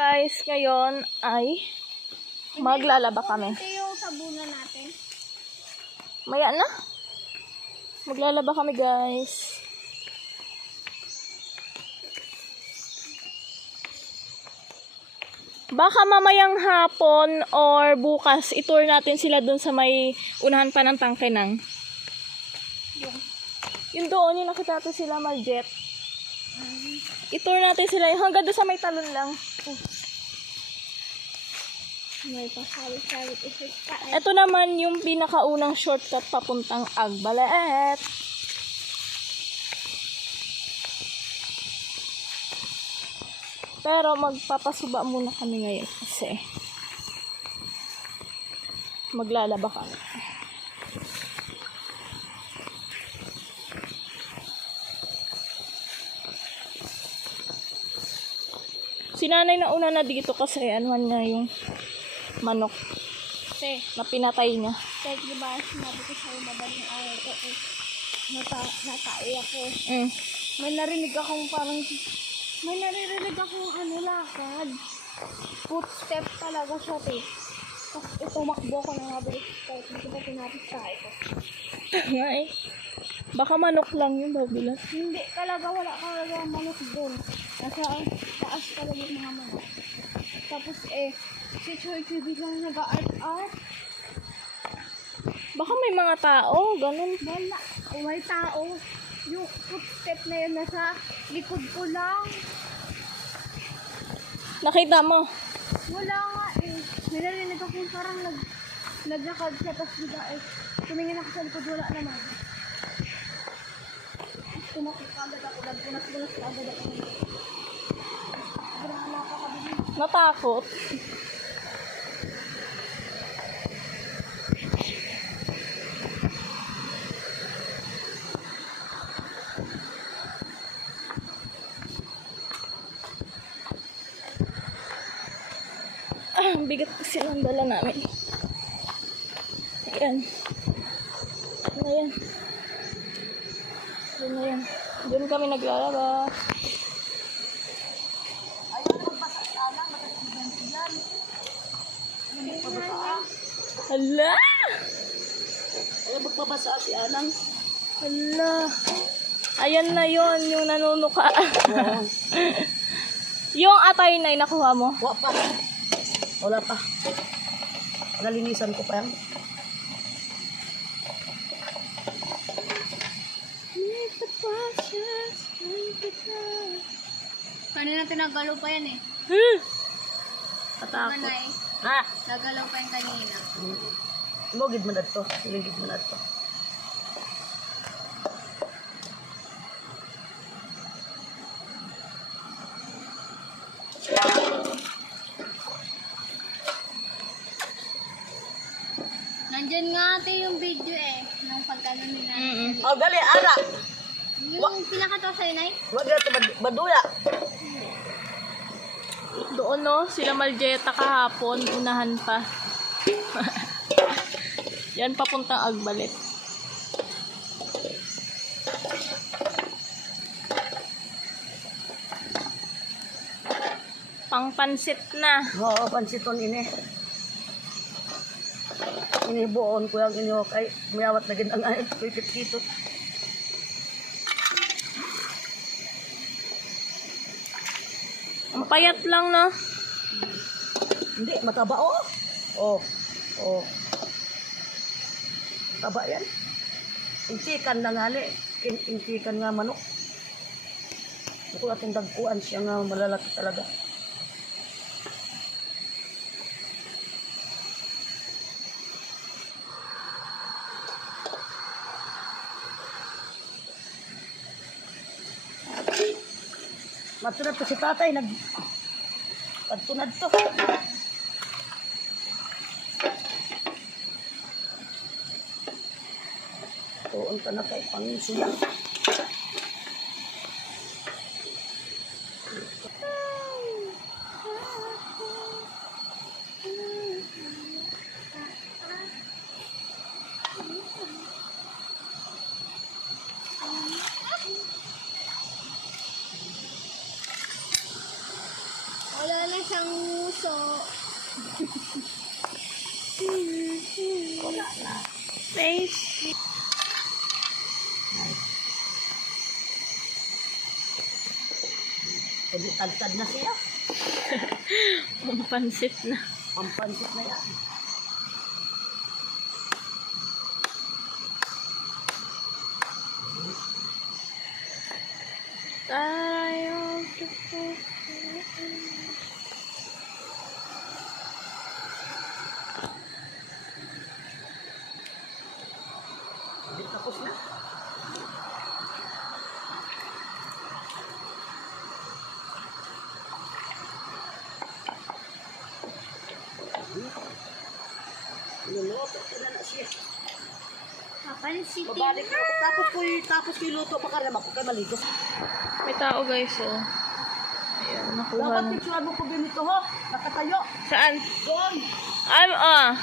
Guys, ngayon ay maglalaba kami. Ito yung sabunan natin. Maya na. Maglalaba kami, guys. Baka mamayang hapon or bukas, itour natin sila dun sa may unahan pa ng tangke ng. Yung doon, yung nakita natin sila Maljet. Itour natin sila hanggang doon sa may talon lang. May pasawit-sawit isip pa. Ito naman yung pinakaunang shortcut papuntang Agbalet. Pero magpapasuba muna kami ngayon kasi maglalaba kami. Si nanay na una na dito kasi anuhan niya yung manok Kasi, na pinatay niya. kahit diba, sinabi ko sa'yo madaling araw ko eh. Natay ako. May narinig akong lakad. Footstep talaga siya, te. Tapos tumakbo ko na mabilis kahit hindi ko pinapis tayo ko. Nga eh. Baka manok lang yun, babilat. Hindi talaga, wala talaga manok doon. Nasa taas talaga yung mga manok. Tapos si Choy Choy biglang nag-a-art-art. Baka may mga tao, ganun. Wala, may tao. Yung footstep na yun nasa likod ko lang. Nakita mo? Wala nga eh. May narinig akong parang naglakad siya, tapos bigla tumingin ako sa likod, wala naman. Tumakot kagad ako, nagpunas-punas kagad ako. Sobrang nakakabilis. Natakot. Ang bigat kasi ng dala namin. Ayan. Ayan. Ayan na yan. Doon kami naglalaba. Hala! Ay, magpabasa si Anang. Hala! Ayan na yon yung nanunuka. Oo. Yung atay na nakuha mo. Wala pa. Wala pa. Nalinisan ko pa yan. Kanina tinagalaw pa yan eh. Patakot. Manay, Ha? nagalaw pa yan kanina. Mugid mo na ito. Ligid mo na ito. Nandyan nga ate yung video eh, nung pagkano nila. Oh, gali, ara. Yung pinakatawa sa'yo, Nay? Huwag na ito baduya. Doon no, sila Maljeta kahapon, unahan pa. Yan papuntang Agbalet. Pangpansit na. Oo, pansiton ini. Inibuon ko yung inyo kay mayawat na ginang ay pipit-kito. Ang payat lang no. Hindi, mataba oh. Oh. Oh. Taba yan. Intikan na nga ni. Intikan nga manok. Ito atong dagkuan siya nga malalaki talaga. Matunad to si tatay, pagtunad to. Tuon ka na kay Pangisuya. Wala na siya ang nguso. Wala na. Face. Pwede tagtad na siya. Ang pansit na. Ang pansit na yan. Tayo. Hindi tapos na. Luluto ko na siya. Papansitin Babalik ko. Tapos ko luto pa ka naman. Kung kayo maligas. May tao guys, oh. Ayan, nakuha Dapat na. picture mo ko ganito ho. Nakatayo. Saan? Doon. Ah.